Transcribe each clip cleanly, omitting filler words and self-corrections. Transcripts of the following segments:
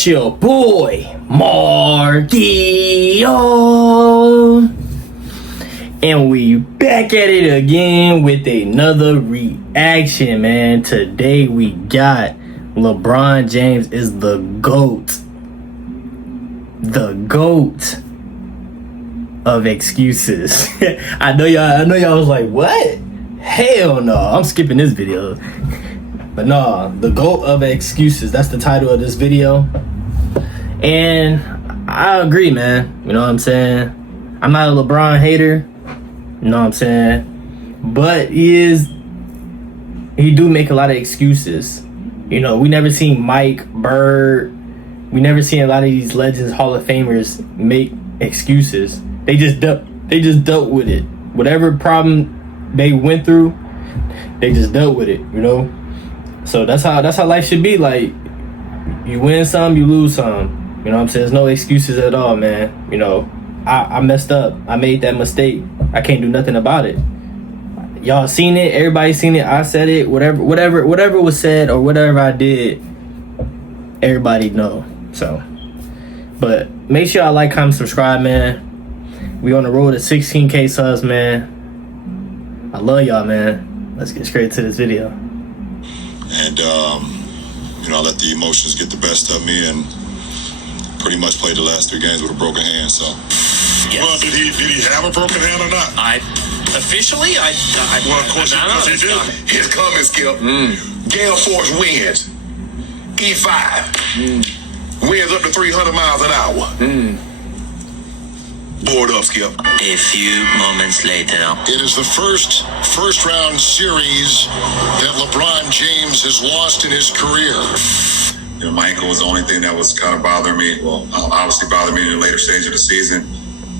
It's your boy, Marquio. And we back at it again with another reaction, man. Today we got LeBron James is the GOAT. The GOAT of excuses. I know y'all was like, what? Hell no, I'm skipping this video. But no, the GOAT of excuses. That's the title of this video. And I agree, man. You know what I'm saying? I'm not a LeBron hater. You know what I'm saying? But he do make a lot of excuses. You know, we never seen Mike, Bird. We never seen a lot of these legends, Hall of Famers make excuses. They just dealt with it. Whatever problem they went through, they just dealt with it, you know? So that's how life should be. Like, you win some, you lose some. You know what I'm saying? There's no excuses at all, man. You know, I messed up. I made that mistake. I can't do nothing about it. Y'all seen it. Everybody seen it. I said it. Whatever was said or whatever I did, everybody know. So, but make sure y'all like, comment, subscribe, man. We on the road to 16K subs, man. I love y'all, man. Let's get straight to this video. And you know, I let the emotions get the best of me and pretty much played the last 3 games with a broken hand. So, yes. Well, did he have a broken hand or not? Officially, well, of course, he did. His comment, Skip. Gale Force wins. E5. Winds up to 300 miles an hour. Board up, Skip. A few moments later. It is the first round series that LeBron James has lost in his career. You know, my ankle was the only thing that was kind of bothering me. Well, obviously bothered me in the later stage of the season.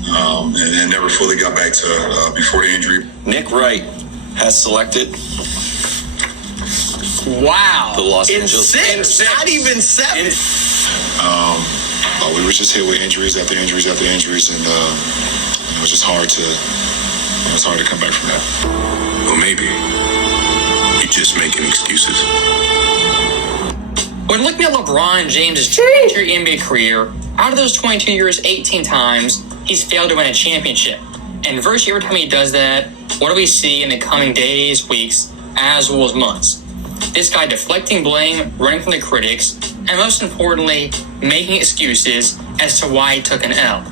And never fully got back to before the injury. Nick Wright has selected. Wow. The Los Angeles. Not even 7. We were just hit with injuries after injuries after injuries, and it was just hard to come back from that. Well, maybe you're just making excuses. When looking at LeBron James' 22-year NBA career, out of those 22 years, 18 times, he's failed to win a championship. And virtually every time he does that, what do we see in the coming days, weeks, as well as months? This guy deflecting blame, running from the critics, and most importantly, making excuses as to why he took an L.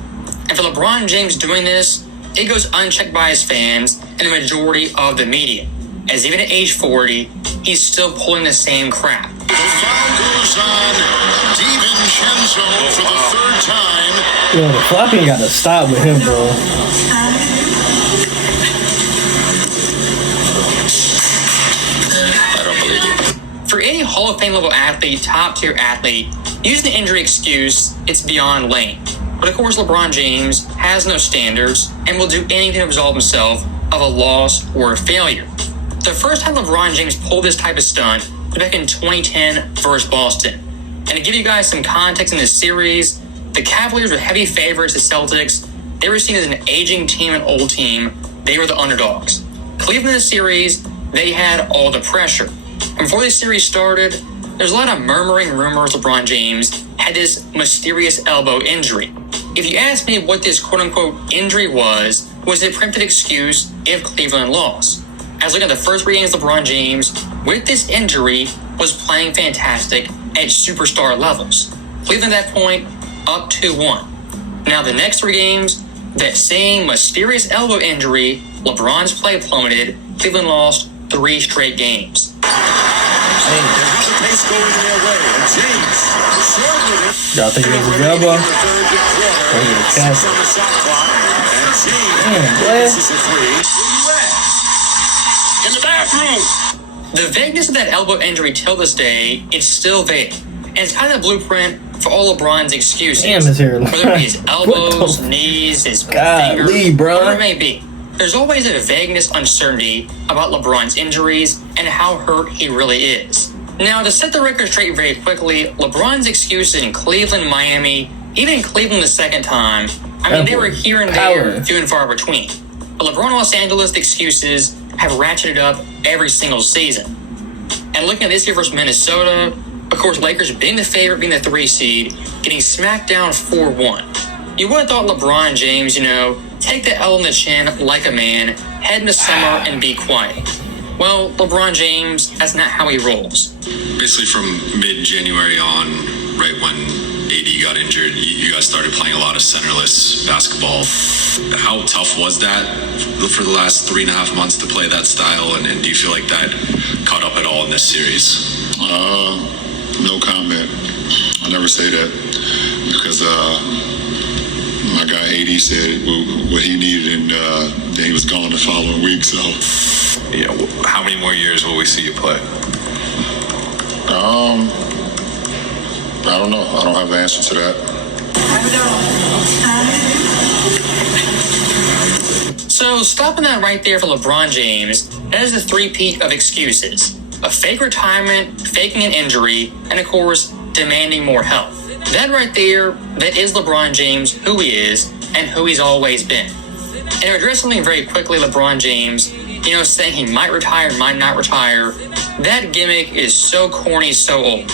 And for LeBron James doing this, it goes unchecked by his fans and the majority of the media, as even at age 40, he's still pulling the same crap. The foul goes on DiVincenzo for the 3rd time. Yo, the flopping gotta stop with him, bro. I don't believe you. For any Hall of Fame level athlete, top tier athlete, using the injury excuse, it's beyond lame. But of course, LeBron James has no standards and will do anything to absolve himself of a loss or a failure. The first time LeBron James pulled this type of stunt was back in 2010 versus Boston. And to give you guys some context in this series, the Cavaliers were heavy favorites to Celtics. They were seen as an aging team, an old team. They were the underdogs. Cleveland in the series, they had all the pressure. And before this series started, there's a lot of murmuring rumors LeBron James had this mysterious elbow injury. If you ask me what this quote-unquote injury was a preemptive excuse if Cleveland lost. As looking at the first 3 games, LeBron James, with this injury, was playing fantastic at superstar levels. Cleveland at that point, up 2-1. Now the next 3 games, that same mysterious elbow injury, LeBron's play plummeted, Cleveland lost 3 straight games. Y'all think it was a elbow? In the bathroom. The vagueness of that elbow injury till this day, it's still vague. And it's kind of the blueprint for all LeBron's excuses. Damn, his hair. Whether it be his elbows, knees, his fingers, bro. whatever it may be. There's always a vagueness, uncertainty about LeBron's injuries and how hurt he really is. Now, to set the record straight very quickly, LeBron's excuses in Cleveland, Miami, even in Cleveland the second time, they were here and there, few and far between. But LeBron Los Angeles, the excuses have ratcheted up every single season. And looking at this year versus Minnesota, Of course, Lakers being the favorite, being the 3 seed, getting smacked down 4-1. You would have thought LeBron James, take the L on the chin like a man, head into summer and be quiet. Well, LeBron James, that's not how he rolls. Basically from mid-January on, right when AD got injured, you guys started playing a lot of centerless basketball. How tough was that for the last 3.5 months to play that style? And do you feel like that caught up at all in this series? No comment. I never say that because my guy AD said what he needed, and then he was gone the following week. So, Yeah. How many more years will we see you play? I don't know. I don't have the answer to that. So, stopping that right there for LeBron James, that is the three-peat of excuses. A fake retirement, faking an injury, and of course, demanding more help. That right there, that is LeBron James, who he is, and who he's always been. And to address something very quickly, LeBron James, saying he might retire, might not retire, that gimmick is so corny, so old.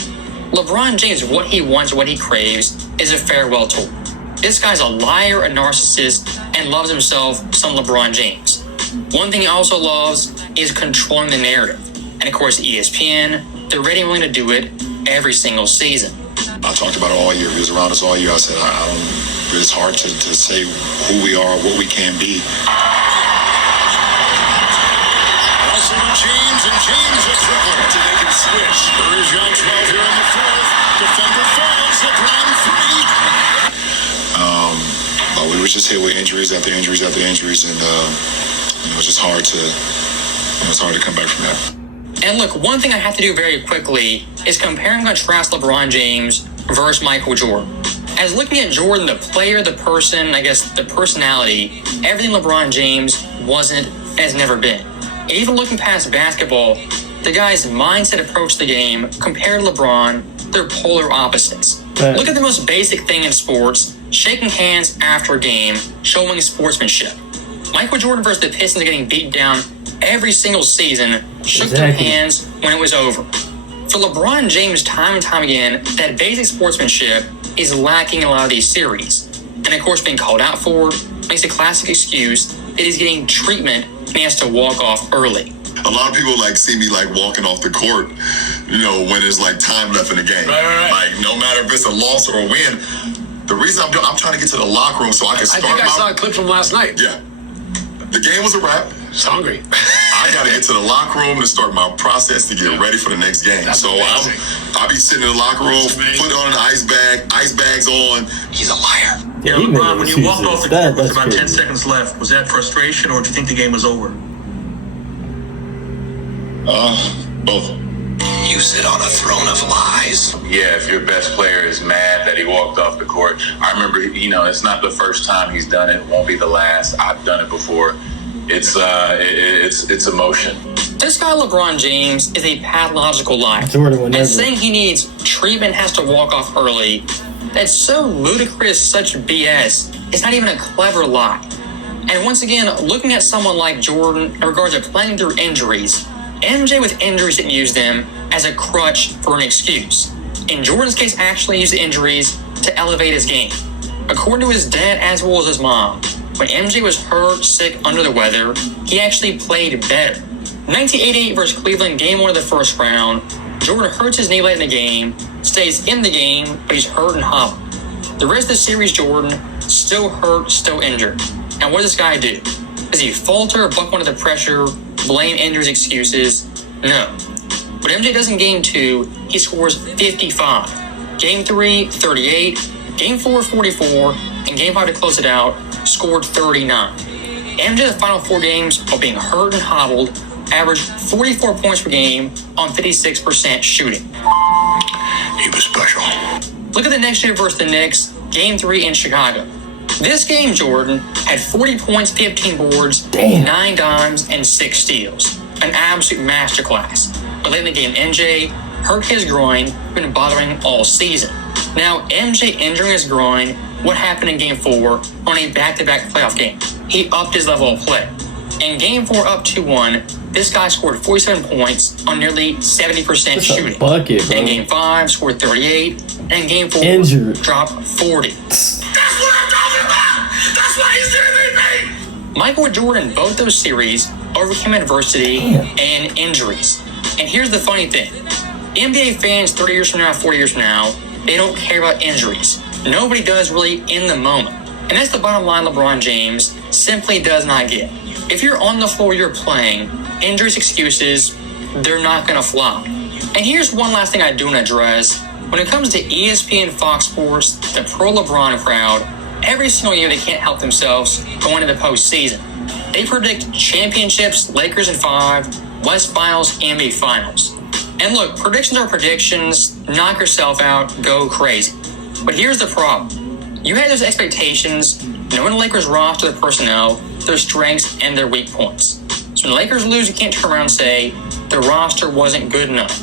LeBron James, what he wants, what he craves, is a farewell tour. This guy's a liar, a narcissist, and loves himself some LeBron James. One thing he also loves is controlling the narrative. And of course, ESPN, they're ready and willing to do it every single season. I talked about it all year. He was around us all year. I said, it's hard to say who we are, what we can be. James a triple to make it switch. Here's Young 12 here in the fourth. Defender falls. LeBron free. We were just hit with injuries after injuries after injuries, and it was just hard to come back from that. And look, one thing I have to do very quickly is compare and contrast LeBron James versus Michael Jordan. As looking at Jordan, the player, the person, I guess the personality, everything LeBron James wasn't and has never been. Even looking past basketball, the guy's mindset approach to the game compared to LeBron, they're polar opposites. Right. Look at the most basic thing in sports, shaking hands after a game, showing sportsmanship. Michael Jordan versus the Pistons getting beat down every single season, shook their hands when it was over. For LeBron James, time and time again, that basic sportsmanship is lacking in a lot of these series. And of course, being called out for makes a classic excuse that he's getting treatment and he has to walk off early. A lot of people see me walking off the court, when there's time left in the game. Right. Like no matter if it's a loss or a win, the reason I'm trying to get to the locker room so I can start. I think I saw a clip from last night. Yeah, the game was a wrap. It's hungry. I got to get to the locker room to start my process to get ready for the next game. That's so amazing. I'll be sitting in the locker room, put on an ice bags on. He's a liar. Yeah, He made LeBron, when you walked off the excuses. court with about That's 10 seconds left, was that frustration or did you think the game was over? Both. You sit on a throne of lies. Yeah, if your best player is mad that he walked off the court. I remember, it's not the first time he's done it. It won't be the last. I've done it before. It's emotion. This guy, LeBron James, is a pathological liar. Jordan will never. And saying he needs treatment, has to walk off early, that's so ludicrous, such BS. It's not even a clever lie. And once again, looking at someone like Jordan in regards to playing through injuries, MJ with injuries didn't use them as a crutch for an excuse. In Jordan's case, actually used the injuries to elevate his game. According to his dad as well as his mom, when MJ was hurt, sick, under the weather, he actually played better. 1988 versus Cleveland, game 1 of the first round, Jordan hurts his knee late in the game, stays in the game, but he's hurt and hobbled. The rest of the series, Jordan, still hurt, still injured. And what does this guy do? Does he falter, buck under the pressure, blame injuries, excuses? No. What MJ does in game 2, he scores 55. Game 3, 38. Game 4, 44. And game 5 to close it out, scored 39. MJ, the final 4 games, while being hurt and hobbled, averaged 44 points per game on 56% shooting. He was special. Look at the next year versus the Knicks, game 3 in Chicago. This game, Jordan had 40 points, 15 boards, 9 dimes, and 6 steals. An absolute masterclass. But late in the game, MJ hurt his groin, been bothering all season. Now, MJ injuring his groin, what happened in game 4 on a back-to-back playoff game? He upped his level of play. In game 4, up 2-1, this guy scored 47 points on nearly 70% That's shooting. a bucket, bro. In Game 5, scored 38, and in Game 4, Injured. dropped 40. That's what I'm talking about! That's why he's MVP! Michael Jordan, both those series, overcame adversity and injuries. And here's the funny thing. NBA fans 30 years from now, 40 years from now, they don't care about injuries. Nobody does really in the moment. And that's the bottom line LeBron James simply does not get. If you're on the floor, you're playing, injuries, excuses, they're not going to fly. And here's one last thing I do want to address. When it comes to ESPN, Fox Sports, the pro LeBron crowd, every single year they can't help themselves going into the postseason. They predict championships, Lakers in 5, West Finals, NBA Finals. And look, predictions are predictions. Knock yourself out. Go crazy. But here's the problem. You had those expectations, knowing the Lakers roster, their personnel, their strengths, and their weak points. So when the Lakers lose, you can't turn around and say the roster wasn't good enough.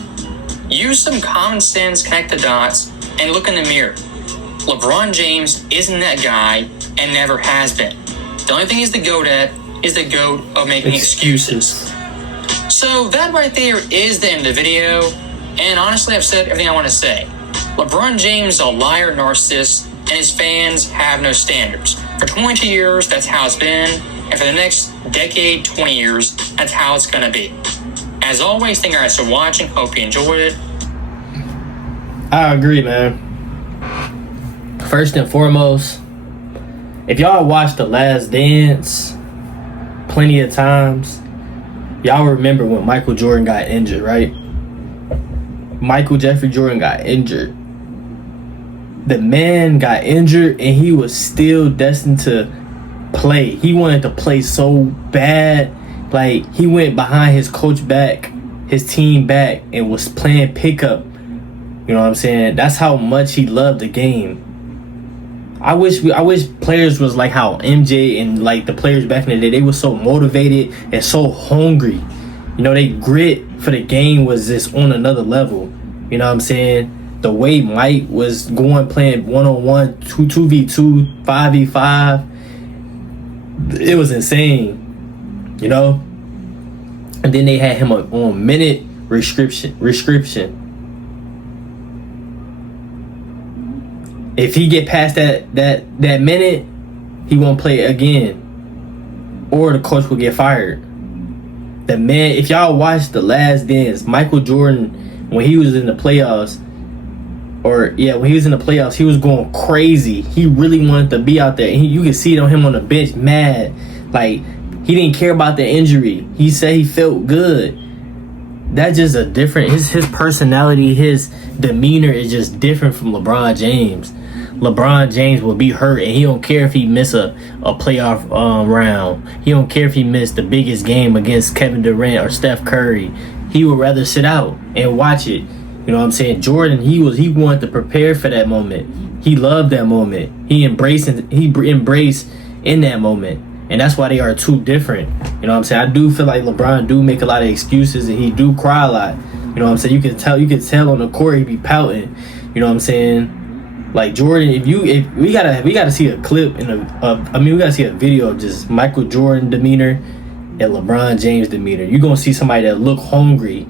Use some common sense, connect the dots, and look in the mirror. LeBron James isn't that guy and never has been. The only thing he's the GOAT at is the GOAT of making excuses. So that right there is the end of the video. And honestly, I've said everything I want to say. LeBron James is a liar, narcissist, and his fans have no standards. For 22 years, that's how it's been. And for the next decade, 20 years, that's how it's going to be. As always, thank you guys for watching. Hope you enjoyed it. I agree, man. First and foremost, if y'all watched The Last Dance plenty of times, y'all remember when Michael Jordan got injured, right? Michael Jeffrey Jordan got injured. The man got injured and he was still destined to play. He wanted to play so bad. Like, he went behind his coach back, his team back, and was playing pickup. You know what I'm saying? That's how much he loved the game. I wish players was like how MJ and like the players back in the day, they were so motivated and so hungry. You know, they grit for the game was just on another level. You know what I'm saying? The way Mike was going playing 1-on-1, 2v2, 5v5, it was insane. You know? And then they had him on minute restriction. If he get past that minute, he won't play again. Or the coach will get fired. The man, if y'all watch The Last Dance, Michael Jordan, when he was in the playoffs, he was going crazy. He really wanted to be out there. And you can see it on him on the bench, mad. Like, he didn't care about the injury. He said he felt good. That's just a different, his personality, his demeanor is just different from LeBron James. LeBron James will be hurt and he don't care if he miss a playoff round. He don't care if he missed the biggest game against Kevin Durant or Steph Curry. He would rather sit out and watch it. You know what I'm saying? Jordan, he wanted to prepare for that moment. He loved that moment. He embraced in that moment. And that's why they are two different. You know what I'm saying? I do feel like LeBron do make a lot of excuses and he do cry a lot. You know what I'm saying? You can tell on the court he be pouting. You know what I'm saying? Like Jordan, if we gotta see a clip we gotta see a video of just Michael Jordan demeanor and LeBron James demeanor. You're gonna see somebody that look hungry.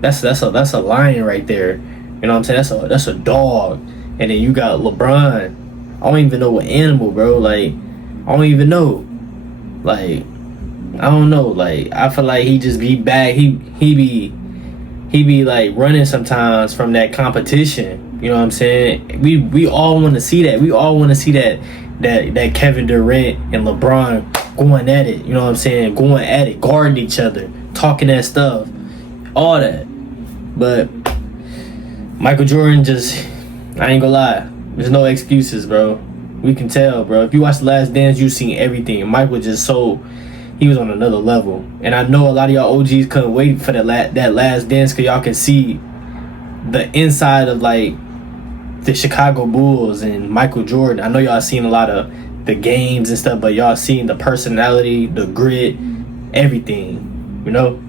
That's a lion right there. You know what I'm saying? That's a dog. And then you got LeBron. I don't even know what animal, bro. Like, I don't even know. Like, I don't know. Like, I feel like he just be back. He be like running sometimes from that competition. You know what I'm saying? We all want to see that. We all want to see that Kevin Durant and LeBron going at it. You know what I'm saying? Going at it, guarding each other, talking that stuff, all that. But Michael Jordan I ain't gonna lie. There's no excuses, bro. We can tell, bro. If you watch The Last Dance, you've seen everything. Mike was he was on another level. And I know a lot of y'all OGs couldn't wait for that Last Dance because y'all can see the inside of like the Chicago Bulls and Michael Jordan. I know y'all seen a lot of the games and stuff, but y'all seen the personality, the grit, everything, you know?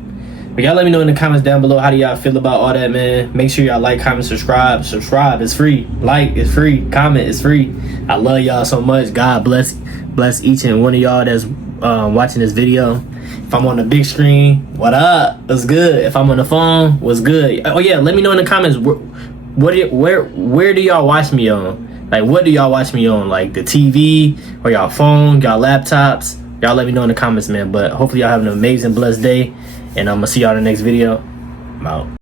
But y'all let me know in the comments down below, how do y'all feel about all that, man? Make sure y'all like, comment, subscribe. Subscribe is free. Like is free. Comment is free. I love y'all so much. God bless each and one of y'all that's watching this video. If I'm on the big screen, what up? What's good? If I'm on the phone, what's good? Oh yeah, let me know in the comments where do y'all watch me on? Like, what do y'all watch me on? Like the TV or y'all phone, y'all laptops? Y'all let me know in the comments, man. But hopefully y'all have an amazing, blessed day, and I'm gonna see y'all in the next video. I'm out.